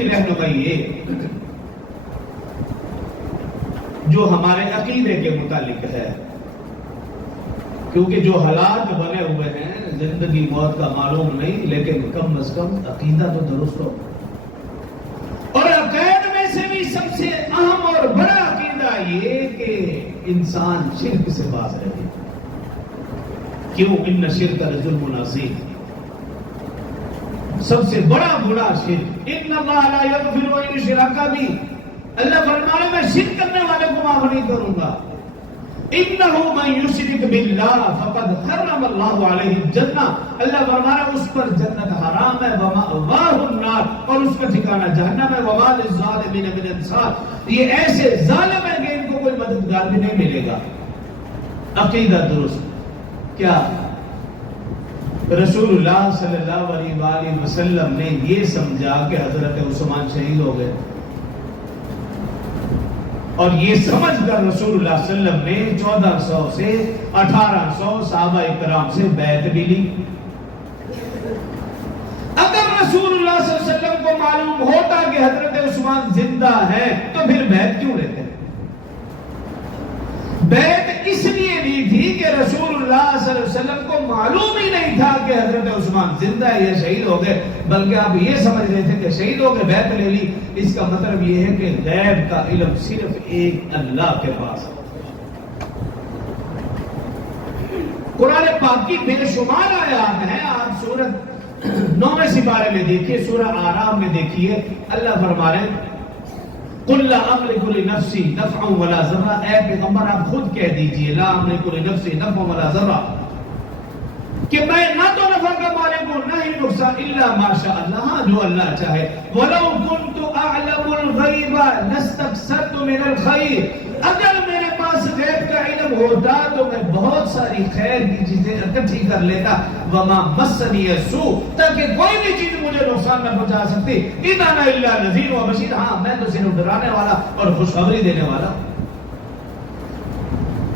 دوسری رہنمائی یہ جو ہمارے عقیدے کے متعلق ہے، کیونکہ جو حالات بنے ہوئے ہیں زندگی موت کا معلوم نہیں، لیکن کم از کم عقیدہ تو درست ہو. اور عقائد میں سے بھی سب سے اہم اور بڑا عقیدہ یہ کہ انسان شرک سے باز رہے. کیوں؟ ان شرک لظلم عظیم، سب سے بڑا برا شرک. ان اللہ لا یغفر ان یشرک بہ، اللہ فرمانے میں شرک کرنے والے کو معاف نہیں کروں گا. انہ من یشرک باللہ فقد حرم اللہ علیہ الجنہ، اللہ فرمانا اس پر جنت حرام ہے. ومأواہ النار، اور اس کا ٹھکانہ جہنم ہے. وما للظالمین من انصار، یہ ایسے ظالم ہیں کہ ان کو کوئی مددگار بھی نہیں ملے گا. عقیدہ درست. کیا رسول اللہ صلی اللہ علیہ وآلہ وسلم نے یہ سمجھا کہ حضرت عثمان شہید ہو گئے، اور یہ سمجھ کر رسول اللہ صلی اللہ علیہ وسلم نے 1400 سے 1800 صحابہ کرام سے بیعت بھی لی. اگر رسول اللہ صلی اللہ علیہ وسلم کو معلوم ہوتا کہ حضرت عثمان زندہ ہے تو پھر بیعت کیوں لیتے؟ بیعت اس لیے لی تھی کہ رسول اللہ صلی اللہ علیہ وسلم کو معلوم ہی نہیں تھا کہ حضرت عثمان زندہ ہے یا شہید ہو گئے، بلکہ آپ یہ سمجھ رہے تھے کہ شہید ہو گئے، بیعت لے لی. اس کا مطلب یہ ہے کہ غیب کا علم صرف ایک اللہ کے پاس ہے. قرآن پاک کی بے شمار آیات ہیں. آپ سورۃ 9 سپارے میں دیکھیے، سورہ اعراف میں دیکھیے، اللہ فرما رہے ہیں قل لا املک لنفسی نفعا ولا ضرا. اے پیغمبر آپ خود کہہ دیجئے لا املک لنفسی نفعا ولا ضرا، کہ میں نہ تو نفع کا مالک ہوں نہ ہی نقصان، الا ما شاء اللہ، جو اللہ چاہے. ولو كنت اعلم الغیب لاستكثرت من الخیر، اگر میرے پاس غیب کا علم ہوتا تو میں بہت ساری خیر کی چیزیں اکٹھی کر لیتا. وما مسنی السوء، تاکہ کوئی بھی چیز مجھے نقصان نہ پہنچا سکتی. ان انا الا نذیر و بشیر، ہاں میں تو صرف ڈرانے والا اور خوشخبری دینے والا.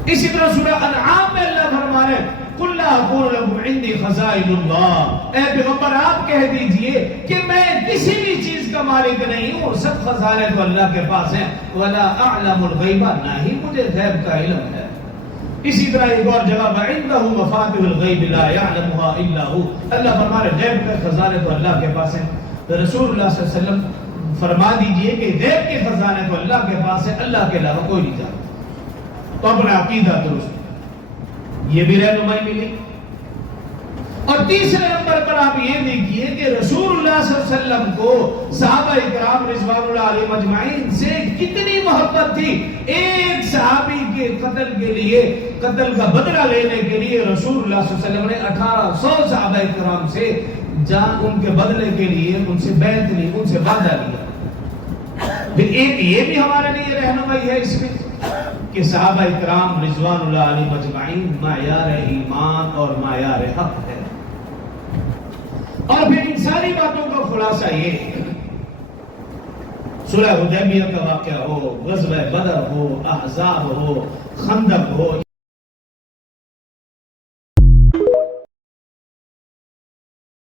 اسی طرح سورہ انعام میں اللہ فرما رہے ہیں قل لا اقول لكم عندي خزائن اللہ، اے پیغمبر آپ کہہ دیجئے کہ میں کسی بھی چیز کا مالک نہیں ہوں، سب خزانے تو اللہ کے پاس ہیں. ولا اعلم الغیب، نہ ہی مجھے غیب کا علم ہے. اسی طرح ایک اور جگہ وعنده مفاتیح الغیب لا يعلمها الا هو، اللہ فرما رہے غیب کے خزانے تو اللہ کے پاس ہیں. رسول اللہ صلی اللہ علیہ وسلم فرما دیجئے کہ غیب کے خزانے تو اللہ کے پاس ہے، اللہ کے علاوہ کوئی نہیں جانتا. تو اپنا عقیدہ درست، یہ بھی رہنمائی ملی. اور تیسرے نمبر پر آپ یہ دیکھیے کہ رسول اللہ صلی اللہ علیہ وسلم کو صحابہ کرام رضوان اللہ علیہ مجمعین سے کتنی محبت تھی. ایک صحابی کے قتل کے لیے، قتل کا بدلہ لینے کے لیے رسول اللہ صلی اللہ علیہ وسلم نے 1800 صحابہ کرام سے جان ان کے بدلے کے لیے ان سے بیعت لی، ان سے وعدہ لیا. پھر ایک یہ بھی ہمارے لیے رہنمائی ہے اس میں کہ صحابہ کرام رضوان اللہ علیہ مجمعین معیار ایمان اور معیار حق ہے. اور پھر ان ساری باتوں کا خلاصہ یہ سورہ حدیبیہ کا واقعہ ہو، غزوہ بدر ہو، احزاب ہو، خندق ہو،